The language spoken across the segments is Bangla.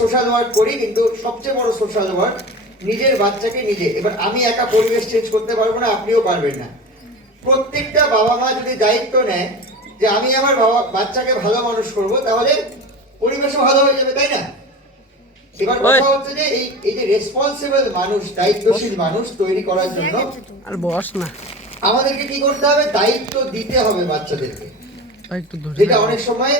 সোশ্যাল ওয়ার্ক করি, কিন্তু সবচেয়ে বড় সোশ্যাল ওয়ার্ক নিজের বাচ্চাকে নিজে। এবার আমি একা পরিবেশ চেঞ্জ করতে পারবো না, আপনিও পারবেন না। প্রত্যেকটা বাবা মা যদি দায়িত্ব নেয় যে আমি আমার বাচ্চাকে ভালো মানুষ করব, তাহলে পরিবেশও ভালো হয়ে যাবে, তাই না? এবার কথা হচ্ছে যে এই যে রেসপন্সিবল মানুষ, দায়িত্বশীল মানুষ তৈরি করার জন্য আর বস না, আমাদেরকে কি করতে হবে? দায়িত্ব দিতে হবে বাচ্চাদেরকে, যেটা অনেক সময়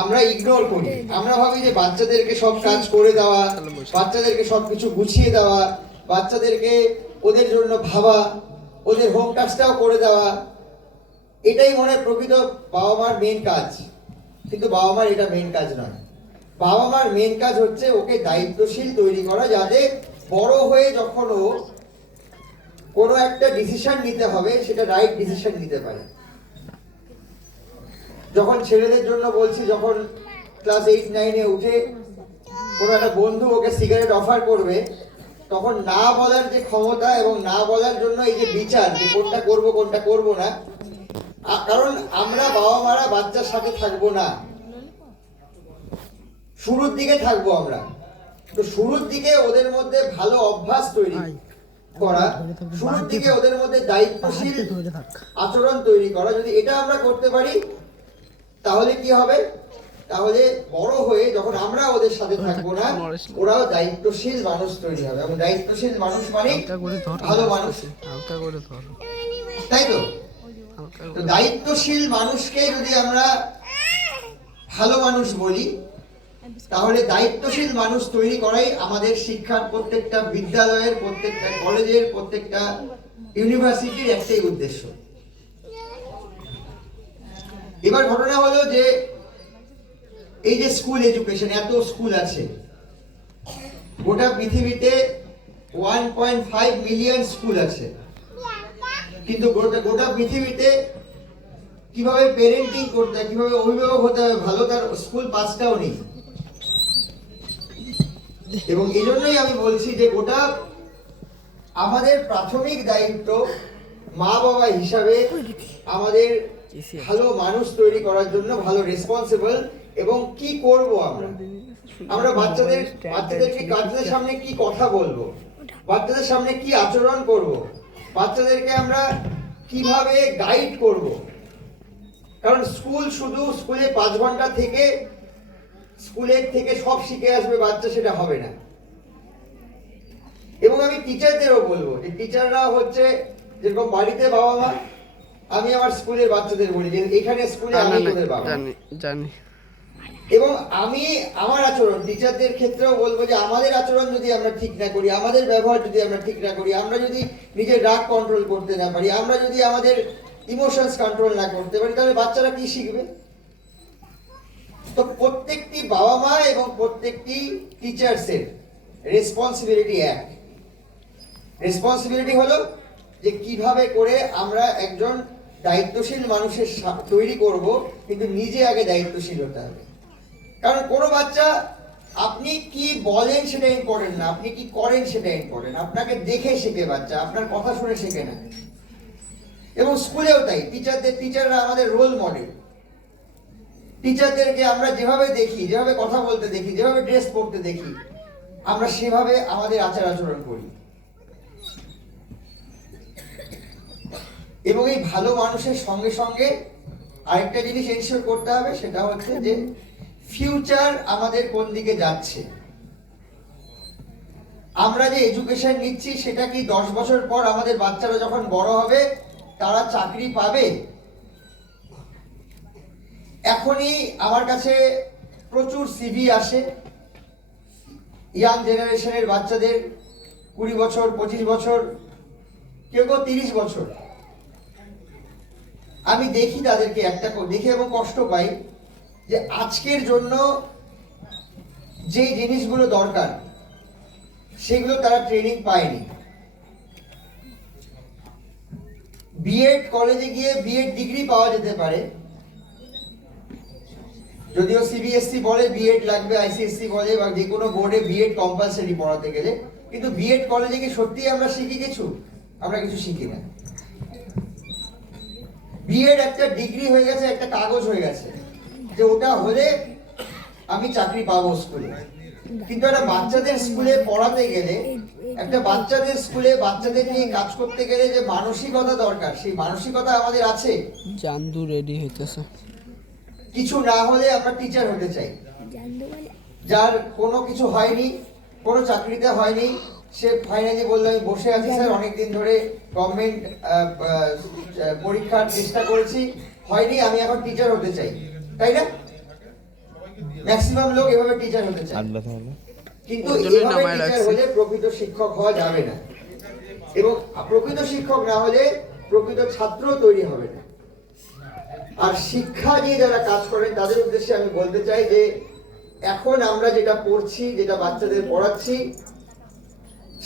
আমরা ইগনোর করি। আমরা ভাবি যে বাচ্চাদেরকে সব কাজ করে দেওয়া, বাচ্চাদেরকে সবকিছু গুছিয়ে দেওয়া, বাচ্চাদেরকে ওদের জন্য ভাবা, ওদের হোম টাস্কটাও করে দেওয়া, এটাই মনে হয় প্রকৃত বাবা মার মেন কাজ। কিন্তু বাবা মার এটা মেন কাজ নয়। বাবা মার মেন কাজ হচ্ছে ওকে দায়িত্বশীল তৈরি করা, যাতে বড় হয়ে যখন ও কোনো একটা ডিসিশন নিতে হবে সেটা রাইট ডিসিশন নিতে পারে। যখন ছেলেদের জন্য বলছি, যখন ক্লাস 8-9-এ উঠে কোনো একটা বন্ধু ওকে সিগারেট অফার করবে, তখন না বলার যে ক্ষমতা এবং না বলার জন্য এই যে বিচার, যে কোনটা করব কোনটা করব না, কারণ আমরা বাবা মারা বাচ্চার সাথে থাকবো না, শুরুর দিকে থাকবো আমরা। তো শুরুর দিকে ওদের মধ্যে ভালো অভ্যাস তৈরি করা, শুরুর দিকে ওদের মধ্যে দায়িত্বশীল আচরণ তৈরি করা, যদি এটা আমরা করতে পারি, তাহলে কি হবে? তাহলে বড় হয়ে যখন আমরা ওদের সাথে থাকবো না, ওরাও দায়িত্বশীল মানুষ তৈরি হবে। এবং দায়িত্বশীল মানুষ মানে ভালো মানুষ, তাই তো? দায়িত্বশীল মানুষকে যদি আমরা ভালো মানুষ বলি, তাহলে দায়িত্বশীল মানুষ তৈরি করাই আমাদের শিক্ষার প্রত্যেকটা বিদ্যালয়ের, প্রত্যেকটা কলেজের, প্রত্যেকটা ইউনিভার্সিটির একটাই উদ্দেশ্য। এবার ঘটনা হলো যে এই যে স্কুল এডুকেশন, এত স্কুল আছে গোটা পৃথিবীতে, 1.5 মিলিয়ন স্কুল আছে, কিন্তু গোটা পৃথিবীতে কিভাবে পেরেন্টিং করতে হয়, কিভাবে অভিভাবক হতে হবে ভালো, তার স্কুল 5টাও নেই। এবং এই জন্যই আমি বলছি যে গোটা আমাদের প্রাথমিক দায়িত্ব মা বাবা হিসাবে আমাদের ভালো মানুষ তৈরি করার জন্য, ভালো রেসপন্সিবল। এবং কি করব আমরা বাচ্চাদেরকে কাজের সামনে কি কথা বলবো, বাচ্চাদের সামনে কি আচরণ করব, বাচ্চাদেরকে আমরা কিভাবে গাইড করব। কারণ স্কুলে 5 ঘন্টা থেকে স্কুলের থেকে সব শিখে আসবে বাচ্চা, সেটা হবে না। এবং আমি টিচারদেরও বলবো যে টিচাররা হচ্ছে যেরকম বাড়িতে বাবা মা, আমি আমার স্কুলের বাচ্চাদের বলি যে এখানে স্কুলে আমি তোদের বাবা, জানি। এবং আমি আমার আচরণ টিচারদের ক্ষেত্রেও বলবো যে আমাদের আচরণ যদি আমরা ঠিক না করি, আমাদের ব্যবহার যদি আমরা ঠিক না করি, আমরা যদি নিজের রাগ কন্ট্রোল করতে না পারি, আমরা যদি আমাদের ইমোশনস কন্ট্রোল না করতে পারি, তাহলে বাচ্চারা কি শিখবে? তো প্রত্যেকটি বাবা মা এবং প্রত্যেকটি টিচার্সের রেসপন্সিবিলিটি এক। রেসপন্সিবিলিটি হলো যে কিভাবে করে আমরা একজন দায়িত্বশীল মানুষের তৈরি করব, কিন্তু নিজে আগে দায়িত্বশীল হতে হবে। কারণ কোনো বাচ্চা আপনি কি বলেন সেটা ইম্পর্টেন্ট না, আপনি কি করেন সেটা ইম্পর্টেন্ট। আপনাকে দেখে শেখে বাচ্চা, আপনার কথা শুনে শেখে না। এবং স্কুলেও তাই, টিচাররা আমাদের রোল মডেল। টিচারদেরকে আমরা যেভাবে দেখি, যেভাবে কথা বলতে দেখি, যেভাবে ড্রেস পরতে দেখি, আমরা সেভাবে আমাদের আচার আচরণ করি। এবং এই ভালো মানুষের সঙ্গে সঙ্গে আরেকটা জিনিস এনশিওর করতে হবে, সেটা হচ্ছে যে ফিউচার আমাদের কোন দিকে যাচ্ছে। আমরা যে এডুকেশন নিচ্ছি, সেটা কি 10 বছর পর আমাদের বাচ্চারা যখন বড় হবে তারা চাকরি পাবে? এখনই আমার কাছে প্রচুর সিভি আসে ইয়াং জেনারেশনের বাচ্চাদের, 20 বছর, 25 বছর, কেউ 30 বছর। আমি দেখি তাদেরকে, দেখি এবং কষ্ট পাই যে আজকের জন্য যে জিনিসগুলো দরকার সেগুলো তারা ট্রেনিং পায়নি। বিএড কলেজে গিয়ে বিএড ডিগ্রি পাওয়া যেতে পারে, যদিও সিবিএসসি বলে বিএড লাগবে, আইসিএসসি বলে বা যে কোনো বোর্ডে বিএড কম্পালসারি পড়াতে গেলে, কিন্তু বিএড কলেজে কি সত্যি আমরা শিখি কিছু? আমরা কিছু শিখি না। বিএড একটা ডিগ্রি হয়ে গেছে, একটা কাগজ হয়ে গেছে যে ওটা হলে আমি চাকরি পাবো স্কুলে। কিন্তু একটা বাচ্চাদের স্কুলে পড়াতে গেলে, একটা বাচ্চাদের স্কুলে বাচ্চাদের নিয়ে কাজ করতে গেলে যে মানসিকতা দরকার, সেই মানসিকতা আমাদের আছে। জান্দু রেডি হইতেছে। কিছু না হলে আমরা টিচার হতে চাই। যার কোনো কিছু হয়নি, কোনো চাকরিতে হয়নি, সে ফাইনালি বললো আমি বসে আছি স্যার, অনেকদিন ধরে গভর্নমেন্ট পরীক্ষার চেষ্টা করেছি, হয়নি, আমি এখন টিচার হতে চাই, তাই না? ম্যাক্সিমাম লোক এভাবে টিচার হতে চায়। কিন্তু এভাবে টিচার হলে প্রকৃত শিক্ষক হওয়া যাবে না, এবং প্রকৃত শিক্ষক না হলে প্রকৃত ছাত্র তৈরি হবে না। আর শিক্ষা নিয়ে যারা কাজ করেন তাদের উদ্দেশ্যে আমি বলতে চাই যে এখন আমরা যেটা পড়ছি, যেটা বাচ্চাদের পড়াচ্ছি,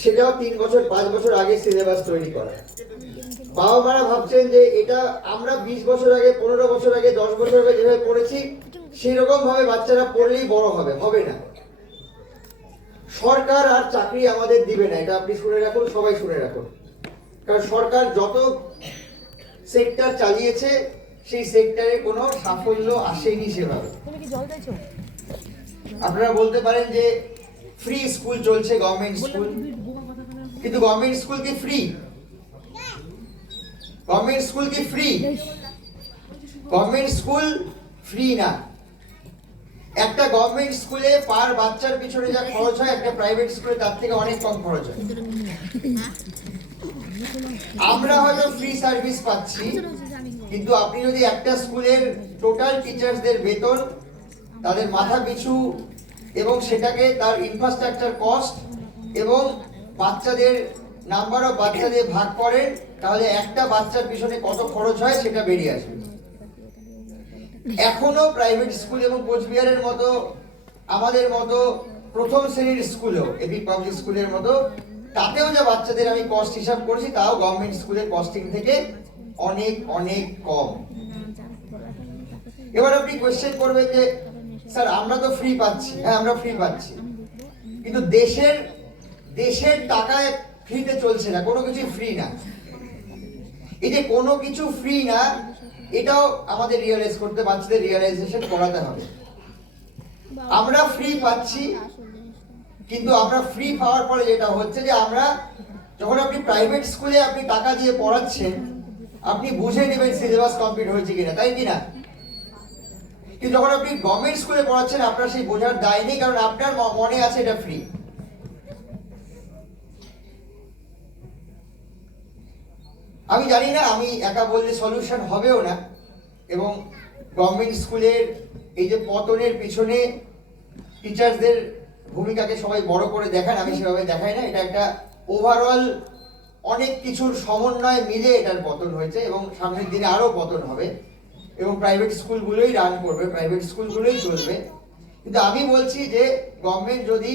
সেটাও 3 বছর 5 বছর আগে সিলেবাস তৈরি করা। বাবা মারা ভাবছেন যে এটা আমরা 20 বছর আগে, 15 বছর আগে, 10 বছর আগে যেভাবে পড়েছি সেরকম ভাবে বাচ্চারা পড়লেই বড় হবে, হবে না। সরকার আর চাকরি আমাদের দিবে না, এটা আপনি শুনে রাখুন, সবাই শুনে রাখুন। কারণ সরকার যত সেক্টর চালিয়েছে সেই সেক্টরে কোনো সাফল্য আসেনি সেভাবে। আপনারা বলতে পারেন যে ফ্রি স্কুল চলছে, গভর্নমেন্ট স্কুল, কিন্তু গভর্নমেন্ট স্কুল কি ফ্রি? গভর্নমেন্ট স্কুল কি ফ্রি? গভর্নমেন্ট স্কুল ফ্রি না। একটা গভর্নমেন্ট স্কুলে পার বাচ্চার পিছনে যা খরচ হয়, একটা প্রাইভেট স্কুলে তার থেকে অনেক কম খরচ হয়। আমরা হয়তো ফ্রি সার্ভিস পাচ্ছি, কিন্তু আপনি যদি একটা স্কুলের টোটাল টিচার্সদের বেতন, তাদের মাথা পিছু এবং সেটাকে তার ইনফ্রাস্ট্রাকচার কস্ট এবং বাচ্চাদের নাম্বার অফ বাচ্চাদের ভাগ করেন, তাহলে একটা বাচ্চার পিছনে কত খরচ হয় সেটা বেরিয়ে আসবে। এখনো প্রাইভেট স্কুল এবং কোচবিহারের মতো, আমাদের মতো প্রথম শ্রেণীর স্কুলেও, এপিক পাবলিক স্কুলের মতো, তাতেও যা বাচ্চাদের আমি কস্ট হিসাব করেছি, তাও গভর্নমেন্ট স্কুলের কস্টিং থেকে অনেক অনেক কম। এবার আপনি কোয়েশ্চেন করবেন যে স্যার আমরা তো ফ্রি পাচ্ছি। হ্যাঁ, আমরা ফ্রি পাচ্ছি, কিন্তু দেশের টাকায় ফ্রিতে চলছে না, কোনো কিছু ফ্রি না। এই যে কোনো কিছু ফ্রি না, এটাও আমাদের রিয়েলাইজ করতে, বাচ্চাদের রিয়েলাইজেশন করাতে হবে। আমরা ফ্রি পাচ্ছি, কিন্তু আমরা ফ্রি পাওয়ার পরে যেটা হচ্ছে যে আমরা যখন আপনি প্রাইভেট স্কুলে আপনি টাকা দিয়ে পড়াচ্ছেন, আপনি বুঝে নেবেন সিলেবাস কমপ্লিট হয়েছে কিনা, তাই কিনা? কিন্তু যখন আপনি গভর্নমেন্ট স্কুলে পড়াচ্ছেন, আপনার সেই বোঝার দায় নেই, কারণ আপনার মনে আছে এটা ফ্রি। আমি জানি না, আমি একা বললে সলিউশন হবেও না, এবং গভর্নমেন্ট স্কুলের এই যে পতনের পিছনে টিচার্সদের ভূমিকাকে সবাই বড় করে দেখান, আমি সেভাবে দেখাই না। এটা একটা ওভারঅল অনেক কিছুর সমন্বয় মিলে এটার পতন হয়েছে, এবং সামনের দিনে আরো পতন হবে, এবং প্রাইভেট স্কুলগুলোই রান করবে, প্রাইভেট স্কুলগুলোই চলবে। কিন্তু আমি বলছি যে গভর্নমেন্ট যদি,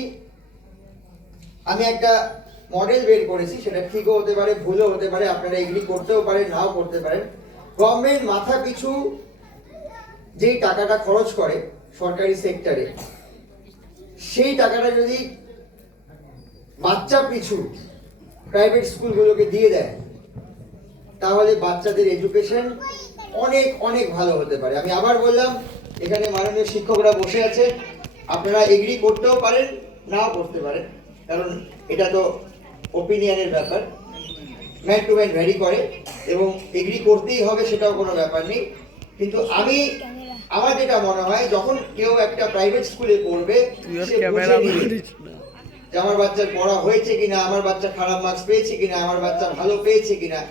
আমি একটা মডেল বের করেছি, সেটা ঠিকও হতে পারে, ভুলও হতে পারে, আপনারা এগ্রি করতেও পারেন, নাও করতে পারেন। গভর্নমেন্ট মাথা পিছু যেই টাকাটা খরচ করে সরকারি সেক্টরে, সেই টাকাটা যদি বাচ্চা পিছু প্রাইভেট স্কুলগুলোকে দিয়ে দেয়, তাহলে বাচ্চাদের এডুকেশন অনেক অনেক ভালো হতে পারে। আমি আবার বললাম, এখানে মাননীয় শিক্ষকরা বসে আছে, আপনারা এগ্রি করতেও পারেন, নাও করতে পারেন, কারণ এটা তো ওপিনিয়নের ব্যাপার, ম্যান টু ম্যান ভ্যারি করে, এবং এগ্রি করতেই হবে সেটাও কোনো ব্যাপার নেই। কিন্তু আমার যেটা মনে হয়, যখন কেউ একটা প্রাইভেট স্কুলে পড়বে, সে বুঝে নিবে যে আমার বাচ্চার পড়া হয়েছে কিনা, আমার বাচ্চা খারাপ মার্কস পেয়েছে কিনা, আমার বাচ্চা ভালো পেয়েছে কিনা।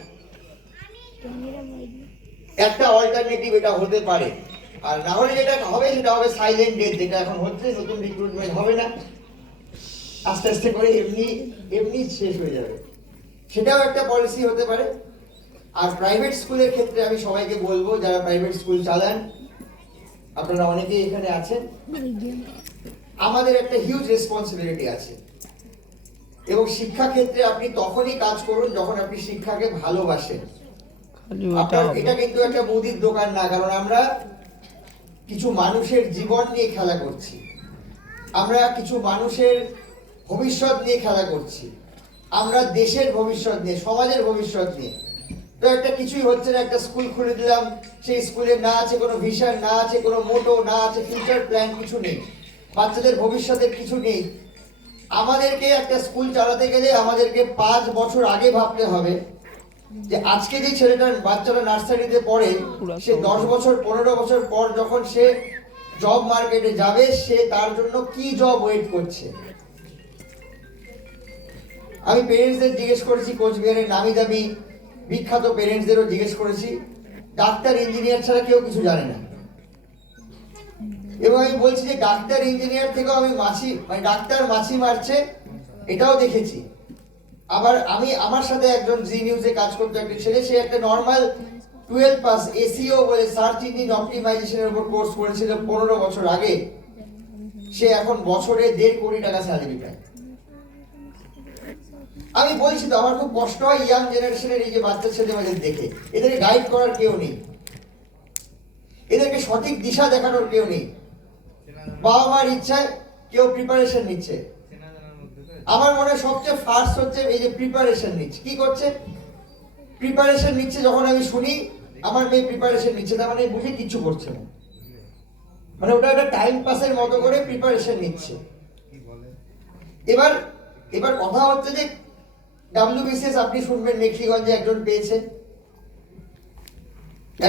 একটা অল্টারনেটিভ এটা হতে পারে। আর না হলে যেটা হবে সেটা হবে সাইলেন্ট ডেথ, যেটা এখন হচ্ছে, নতুন রিক্রুটমেন্ট হবে না, আস্তে আস্তে করে এমনি শেষ হয়ে যাবে। সেটাও একটা পলিসি হতে পারে। আর প্রাইভেট স্কুলের ক্ষেত্রে আমি সবাইকে বলবো, যারা প্রাইভেট স্কুল চালান, আপনারা অনেকেই এখানে আছেন, আমাদের একটা হিউজ রেসপন্সিবিলিটি আছে, এবং শিক্ষা ক্ষেত্রে আপনি তখনই কাজ করুন যখন আপনি শিক্ষাকে ভালোবাসেন। এটা কিন্তু একটা মুদির দোকান না, কারণ আমরা কিছু মানুষের জীবন নিয়ে খেলা করছি, আমরা কিছু মানুষের ভবিষ্যৎ নিয়ে খেলা করছি, আমরা দেশের ভবিষ্যৎ নিয়ে, সমাজের ভবিষ্যৎ নিয়ে। তো একটা কিছুই হচ্ছে না, একটা স্কুল খুলে দিলাম, সেই স্কুলে না আছে কোনো ভিশন, না আছে কোনো মোটো, না আছে ফিউচার প্ল্যান, কিছু নেই। বাচ্চাদের ভবিষ্যতের কিছু নেই। আমাদেরকে একটা স্কুল চালাতে গেলে আমাদেরকে 5 বছর আগে ভাবতে হবে যে আজকে যে ছেলেটার বাচ্চারা নার্সারিতে পড়ে, সে 10 বছর 15 বছর পর যখন সে জব মার্কেটে যাবে, সে তার জন্য কি জব ওয়েট করছে। আমি পেরেন্টসদের জিজ্ঞেস করেছি, কোচবিহারের নামি দামি বিখ্যাত পেরেন্টসদেরও জিজ্ঞেস করেছি, ডাক্তার ইঞ্জিনিয়ার ছাড়া কেউ কিছু জানে না। এবং আমি বলছি যে ডাক্তার ইঞ্জিনিয়ার থেকেও আমি ডাক্তার মাছি মারছে, এটাও দেখেছি। আবার আমার সাথে একজন জি নিউজে কাজ করতে একটা ছেলে, সে একটা নর্মাল 12 পাস এসইও বলে সার্চ ইঞ্জিন অপটিমাইজেশনের উপর কোর্স করেছিল 15 বছর আগে। সে এখন বছরে 1.5 কোটি টাকা স্যালারি পায়। আমি বলছি তো, আমার খুব কষ্ট হয় ইয়াং জেনারেশনের এই যে বাচ্চা ছেলেমেয়েদের দেখে। এদেরকে গাইড করার কেউ নেই, এদেরকে সঠিক দিশা দেখানোর কেউ নেই। বাবা মার ইচ্ছায় কেউ প্রিপারেশন নিচ্ছে। আমার মনে হয় সবচেয়ে ফার্স্ট হচ্ছে এই যে প্রিপারেশন নিচ্ছে। কি করছে? প্রিপারেশন নিচ্ছে। যখন আমি শুনি আমার মেয়ে প্রিপারেশন নিচ্ছে, তার মানে বুঝি কিছু করছে না, মানে ওটা একটা টাইম পাসের মতো করে প্রিপারেশন নিচ্ছে। এবার কথা হচ্ছে যে WBCS আপনি শুনবেন মেখলিগঞ্জে একজন পেয়েছে,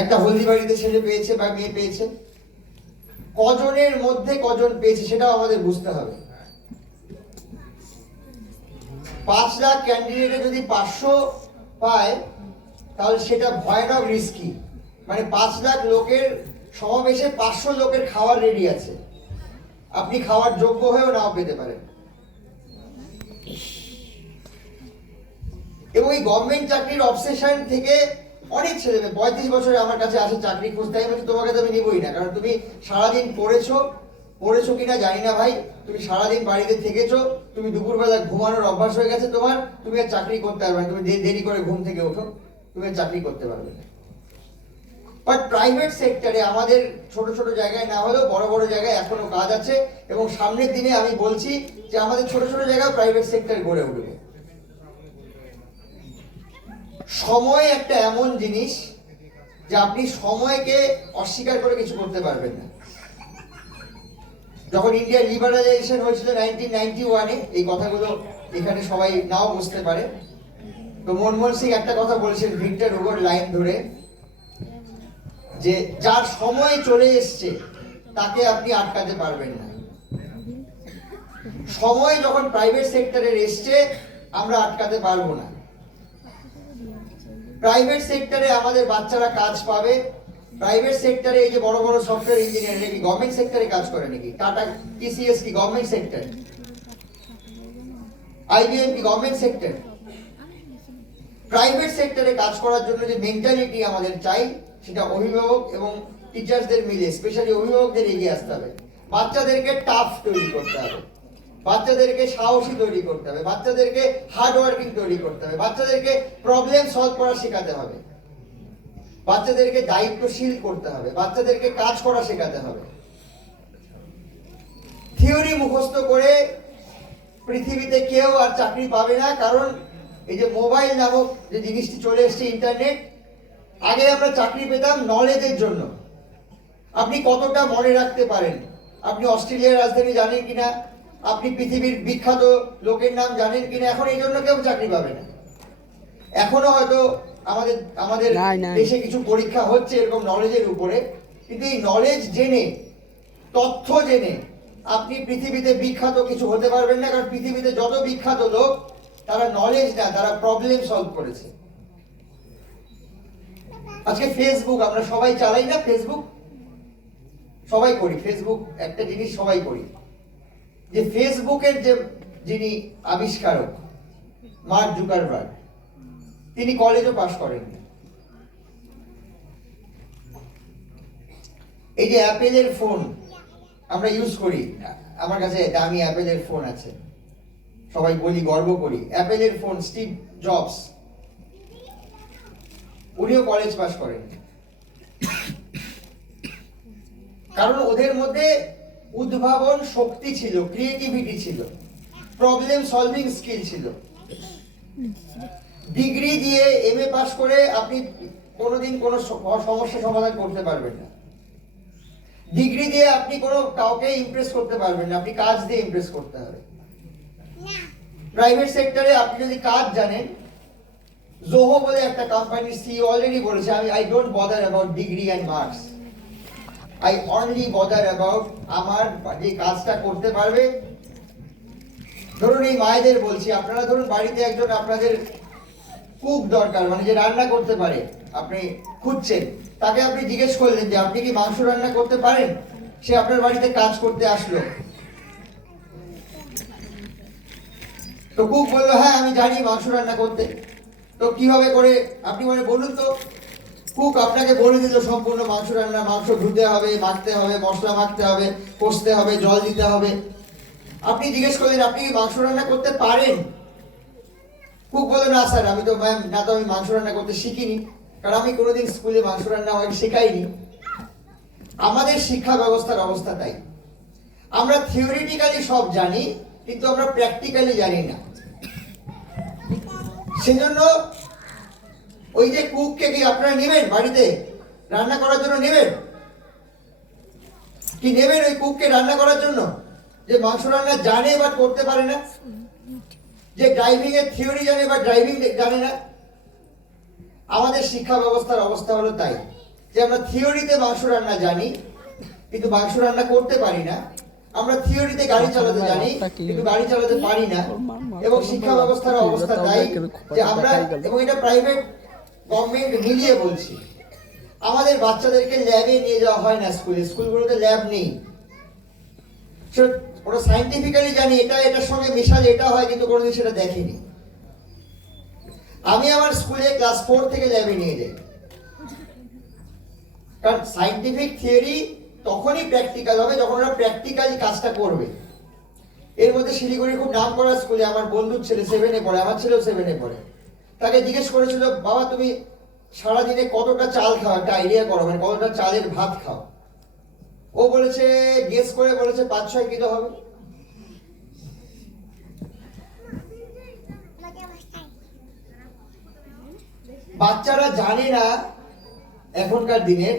একটা হলদিবাড়িতে ছেলে পেয়েছে বা মেয়ে পেয়েছে। কজনের মধ্যে কজন পেয়েছে সেটাও আমাদের বুঝতে হবে। 5 লাখ ক্যান্ডিডেটে যদি 500 পায়, তাহলে সেটা ভয়ানক রিস্কি। মানে 5 লাখ লোকের সমাবেশে 500 লোকের খাওয়ার রেডি আছে, আপনি খাওয়ার যোগ্য হয়েও নাও পেতে পারেন। এবং এই গভর্নমেন্ট চাকরির অবসেশন থেকে অনেক ছেলে 35 বছরে আমার কাছে আসে চাকরি খুঁজতে। আমি বলছি তোমাকে তো আমি নিবই না, কারণ তুমি সারাদিন পড়েছো কিনা জানি না ভাই, তুমি সারাদিন বাড়িতে থেকেছো, তুমি দুপুরবেলা ঘুমানোর অভ্যাস হয়ে গেছে তোমার, তুমি আর চাকরি করতে পারবে না। তুমি দেরি করে ঘুম থেকে ওঠো, তুমি আর চাকরি করতে পারবে না। বাট প্রাইভেট সেক্টরে আমাদের ছোট ছোট জায়গায় না হলেও বড় বড় জায়গায় এখনো কাজ আছে, এবং সামনের দিনে আমি বলছি যে আমাদের ছোট ছোট জায়গায় প্রাইভেট সেক্টর গড়ে উঠবে। সময় একটা এমন জিনিস যে আপনি সময়কে অস্বীকার করে কিছু করতে পারবেন না। যখন ইন্ডিয়া লিবারালাইজেশন হয়েছিল 1991-এ, এই কথাগুলো এখানে সবাই নাও বুঝতে পারে, তো মনমোহন সিং একটা কথা বলেছেন ভিক্টর হুগোর লাইন ধরে, যে যার সময় চলে এসছে তাকে আপনি আটকাতে পারবেন না। সময় যখন প্রাইভেট সেক্টরের এসছে, আমরা আটকাতে পারবো না। প্রাইভেট সেক্টরে আমাদের বাচ্চারা কাজ পাবে। প্রাইভেট সেক্টরে এই যে বড় বড় সফটওয়্যার ইঞ্জিনিয়ার কি গভর্নমেন্ট সেক্টরে কাজ করে নাকি? টাটা TCS কি গভর্নমেন্ট সেক্টর? IBM কি গভর্নমেন্ট সেক্টর? প্রাইভেট সেক্টরে কাজ করার জন্য যে মেন্টালিটি আমাদের চাই, সেটা অভিভাবক এবং টিচার্সদের মিলে, স্পেশালি অভিভাবকদের এগিয়ে আসতে হবে। বাচ্চাদেরকে টাফ তৈরি করতে হবে, বাচ্চাদেরকে সাহসী তৈরি করতে হবে, বাচ্চাদেরকে হার্ড ওয়ার্কিং তৈরি করতে হবে, বাচ্চাদেরকে প্রবলেম সলভ করা শেখাতে হবে, বাচ্চাদেরকে দায়িত্বশীল করতে হবে, বাচ্চাদেরকে কাজ করা শেখাতে হবে। থিওরি মুখস্থ করে পৃথিবীতে কেউ আর চাকরি পাবে না, কারণ এই যে মোবাইল নামক যে জিনিসটি চলে এসেছে, ইন্টারনেট। আগে আমরা চাকরি পেতাম নলেজের জন্য, আপনি কতটা মনে রাখতে পারেন, আপনি অস্ট্রেলিয়ার রাজধানী জানেন কিনা, আপনি পৃথিবীর বিখ্যাত লোকের নাম জানেন কিনা, এখন এই জন্য কেউ চাকরি পাবে না। এখনো হয়তো আমাদের দেশে কিছু পরীক্ষা হচ্ছে এরকম নলেজের উপরে, কিন্তু এই নলেজ জেনে, তথ্য জেনে আপনি পৃথিবীতে বিখ্যাত কিছু হতে পারবেন না, কারণ পৃথিবীতে যত বিখ্যাত লোক, তারা নলেজ না, তারা প্রবলেম সলভ করেছে। আজকে ফেসবুক আমরা সবাই চালাই না, ফেসবুক সবাই করি, ফেসবুক একটা জিনিস সবাই করি, যে ফেসবুকের যে যিনি আবিষ্কারক মার্ক জুকারবার্গ, তিনি কলেজও পাশ করেননি। এই যে অ্যাপেলের ফোন আমরা ইউজ করি, আমার কাছে দামি অ্যাপেলের ফোন আছে, সবাই বলি, গর্ব করি, অ্যাপেলের ফোন স্টিভ জবস, উনিও কলেজ পাশ করেননি। কারণ ওদের মধ্যে উদ্ভাবন শক্তি ছিল, ক্রিয়েটিভিটি ছিল, প্রবলেম সলভিং স্কিল ছিল। ডিগ্রি দিয়ে MA পাস করে আপনি কোনোদিন কোনো সমস্যা সমাধান করতে পারবেন না। ডিগ্রি দিয়ে আপনি কোনো কাউকে ইমপ্রেস করতে পারবেন না, আপনি কাজ দিয়ে ইমপ্রেস করতে হবে। প্রাইভেট সেক্টরে আপনি যদি কাজ জানেন, জোহো বলে একটা কোম্পানির সিইও অলরেডি বলেছে, I don't bother about degree and marks, I only bother about আমার যে কাজটা করতে পারবে। ধরুন এই মায়েদের বলছি, আপনারা ধরুন বাড়িতে একজন আপনাদের কুক দরকার, মানে যে রান্না করতে পারে, আপনি খুঁজছেন, তাকে আপনি জিজ্ঞেস করলেন যে আপনি কি মাংস রান্না করতে পারেন, সে আপনার বাড়িতে কাজ করতে আসলো, তো কুক বললো হ্যাঁ আমি জানি মাংস রান্না করতে। তো কিভাবে করে আপনি মানে বলুন তো, কুক আপনাকে বলে দিল সম্পূর্ণ মাংস রান্না, মাংস ধুতে হবে, মাখতে হবে, মশলা মাখতে হবে, কষতে হবে, জল দিতে হবে। আপনি জিজ্ঞেস করলেন আপনি কি মাংস রান্না করতে পারেন, কুক বললো না স্যার আমি তো ম্যাম না, তো আমি মাংস রান্না করতে শিখিনি, কারণ আমি কোনোদিন স্কুলে মাংস রান্না আমাকে শেখাইনি। আমাদের শিক্ষা ব্যবস্থার অবস্থা তাই, আমরা থিওরিটিক্যালি সব জানি কিন্তু আমরা প্র্যাকটিক্যালি জানি না। সেজন্য ওই যে কুককে কি আপনারা নেবেন বাড়িতে রান্না করার জন্য, নেবেন কি নেবেন ওই কুককে রান্না করার জন্য যে মাংস রান্না জানে বাট করতে পারে না, যে ড্রাইভিং এর থিওরি জানে বা ড্রাইভিং জানে না? আমাদের শিক্ষা ব্যবস্থার অবস্থা হলো তাই যে আমরা থিওরিতে মাংস রান্না জানি কিন্তু মাংস রান্না করতে পারি না, আমরা থিওরিতে গাড়ি চালাতে জানি কিন্তু গাড়ি চালাতে পারি না। এবং শিক্ষা ব্যবস্থার অবস্থা তাই যে আমরা, এবং এটা প্রাইভেট গভর্নমেন্ট মিলিয়ে বলছি, আমাদের বাচ্চাদেরকে ল্যাবে নিয়ে যাওয়া হয় না, স্কুলগুলোতে ল্যাব নেই। ওরা সাইন্টিফিক্যালি জানি এটা এটার সঙ্গে মেশালে এটা হয়, কিন্তু কোনোদিন সেটা দেখেনি। আমি আমার স্কুলে ক্লাস 4 থেকে ল্যাবে নিয়ে যাই, কারণ সাইন্টিফিক থিওরি তখনই প্র্যাকটিক্যাল হবে যখন ওরা প্র্যাকটিক্যালি কাজটা করবে। এর মধ্যে শিলিগুড়ির খুব নাম করা স্কুলে আমার বন্ধুর ছেলে 7-এ পড়ে, আমার ছেলেও 7-এ পড়ে, তাকে জিজ্ঞেস করেছিল বাবা তুমি সারাদিনে কতটা চাল খাও, একটা আইডিয়া করো, মানে কতটা চালের ভাত খাও। ও বলেছে, গেস করে বলেছে 5-6 কিলো হবে। বাচ্চারা জানে না, এখনকার দিনের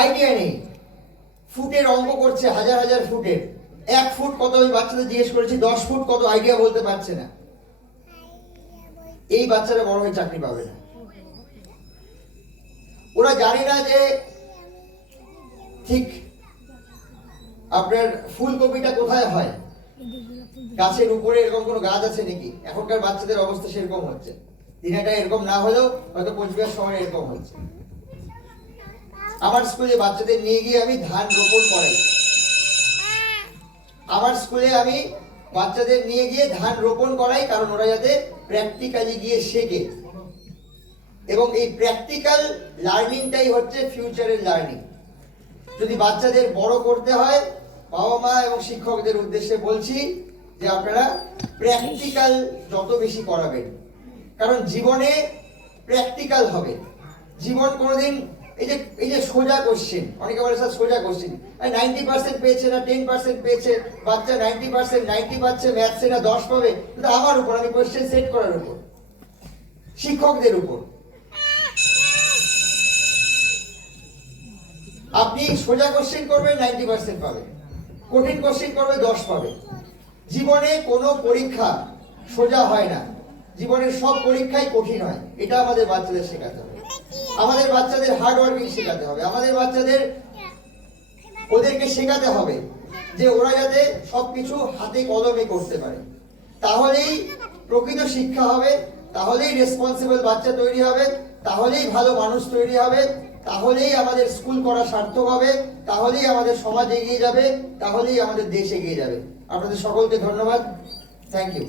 আইডিয়া নেই, ফুটের অঙ্ক করছে, হাজার হাজার ফুটের, 1 ফুট কত আমি বাচ্চাদের জিজ্ঞেস করেছি, 10 ফুট কত আইডিয়া বলতে পারছে না। এই বাচ্চারা বড় হয়ে চাকরি পাবে না। ওরা জানে না যে ঠিক আপনার ফুলকপিটা কোথায় হয়, গাছের উপরে এরকম কোনো গাছ আছে নাকি। এখনকার বাচ্চাদের অবস্থা সেরকম হচ্ছে, দিনাটা এরকম না হলেও হয়তো কোচবিহার শহরে এরকম হচ্ছে। আমার স্কুলে বাচ্চাদের নিয়ে গিয়ে আমি ধান রোপণ করাই, আমার স্কুলে আমি বাচ্চাদের নিয়ে গিয়ে ধান রোপণ করাই, কারণ ওরা যাতে প্র্যাকটিক্যালি গিয়ে শেখে। এবং এই প্র্যাকটিক্যাল লার্নিংটাই হচ্ছে ফিউচারের লার্নিং। যদি বাচ্চাদের বড় করতে হয়, বাবা মা এবং শিক্ষকদের উদ্দেশ্যে বলছি যে আপনারা প্র্যাকটিক্যাল যত বেশি করাবেন, কারণ জীবনে প্র্যাকটিক্যাল হবে। জীবন কোনোদিন এই যে সোজা কোশ্চেন, অনেকে বলে স্যার সোজা কোশ্চেন, 90% পেয়েছে না 10% পেয়েছে, বাচ্চা 90% 90 পাচ্ছে, ম্যাথসে না 10 পাবে, কিন্তু আমার উপর, আমি কোশ্চেন সেট করার উপর, শিক্ষকদের উপর। আপনি সোজা কোশ্চেন করবেন 90% পাবে, কঠিন কোশ্চেন করবে 10 পাবে। জীবনে কোনো পরীক্ষা সোজা হয় না, জীবনের সব পরীক্ষাই কঠিন হয়, এটা আমাদের বাচ্চাদের শেখাতে হবে। আমাদের বাচ্চাদের হার্ড ওয়ার্কিং শেখাতে হবে, আমাদের বাচ্চাদের ওদেরকে শেখাতে হবে যে ওরা যাতে সবকিছু হাতে কলমে করতে পারে। তাহলেই প্রকৃত শিক্ষা হবে, তাহলেই রেসপন্সিবল বাচ্চা তৈরি হবে, তাহলেই ভালো মানুষ তৈরি হবে, তাহলেই আমাদের স্কুল করা সার্থক হবে, তাহলেই আমাদের সমাজ এগিয়ে যাবে, তাহলেই আমাদের দেশ এগিয়ে যাবে। আপনাদের সকলকে ধন্যবাদ, থ্যাংক ইউ।